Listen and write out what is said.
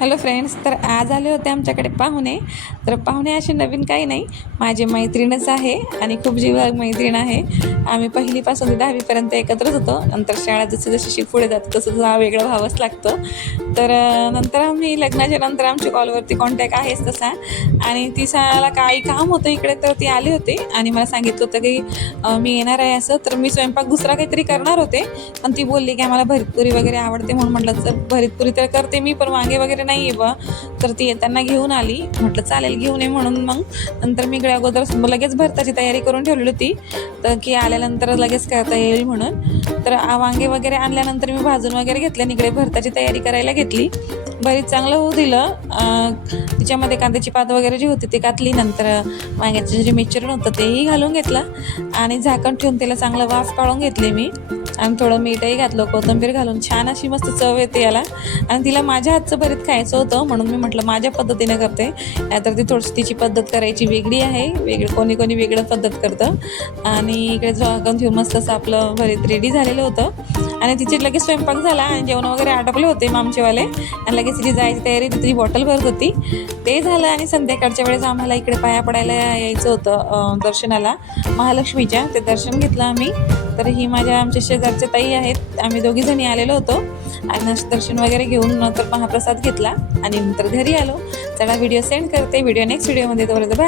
Hello friends तर आज आले होते आमच्याकडे पाहुणे. तर पाहुणे असे नवीन काही नाही. माझी मैत्रीणच आहे आणि खूप जीव मैत्रीण आहे. आम्ही पहिलीपासून ते दहावीपर्यंत एकत्रच होतो. नंतर शाळा जसं जशी शिक पुढे जातो तसं तसं हा वेगळं व्हावंच लागतं. तर नंतर आम्ही लग्नाच्या नंतर आमच्या कॉलवरती कॉन्टॅक्ट आहेच तसा. आणि तिसाला काही काम होतं इकडे तर ती आली होती. आणि मला सांगितलं होतं की मी येणार आहे असं. तर मी स्वयंपाक दुसरा काहीतरी करणार होते. पण ती बोलली की आम्हाला भरीतपुरी वगैरे आवडते. म्हणून म्हटलं तर भरीतपुरी तर करते मी पण वांगे वगैरे नाही आहे बा. तर ती येताना घेऊन आली. म्हटलं चालेल घेऊन ये म्हणून मग. नंतर मी इकडे अगोदर लगेच भरताची तयारी करून ठेवलेली होती. तर की आल्यानंतर लगेच करता येईल म्हणून. तर वांगे वगैरे आणल्यानंतर मी भाजून वगैरे घेतले इकडे भरताची तयारी करायला घेतली. बरीच चांगलं होऊ दिलं. तिच्यामध्ये कांद्याची पात वगैरे जी होती ती कातली नंतर वांग्याचं जे मिश्रण होतं तेही घालून घेतलं. आणि झाकण ठेवून त्याला चांगलं वाफ काढून घेतली मी. आणि थोडं मीठही घातलं कोथिंबीर घालून. छान अशी मस्त चव येते याला. आणि तिला माझ्या हातचं भरीत खायचं होतं म्हणून मी म्हटलं माझ्या पद्धतीने करते. नाहीतर ती थोडीशी तिची पद्धत करायची वेगळी आहे. वेगळं कोणी कोणी वेगळं पद्धत करतं. आणि इकडे झाकण ठेवून मस्त असं आपलं भरीत रेडी झालेलं होतं. आणि तिचे लगेच स्वयंपाक झाला आणि जेवण वगैरे आटपले होते मामचेवाले. आणि लगेच तिची जायची तयारी तुझी बॉटल भरत होती. ते झालं आणि संध्याकाळच्या वेळेस आम्हाला इकडे पाया पडायला यायचं होतं दर्शनाला. महालक्ष्मीच्या ते दर्शन घेतलं आम्ही. तर ही माझ्या आमच्या शेजारच्या ताई आहेत. आम्ही दोघी जणी आलेलो होतो. आणि दर्शन वगैरे घेऊन नंतर महाप्रसाद घेतला. आणि नंतर घरी आलो. चला व्हिडिओ सेंड करते. व्हिडिओ नेक्स्ट व्हिडिओमध्ये तोपर्यंत बाय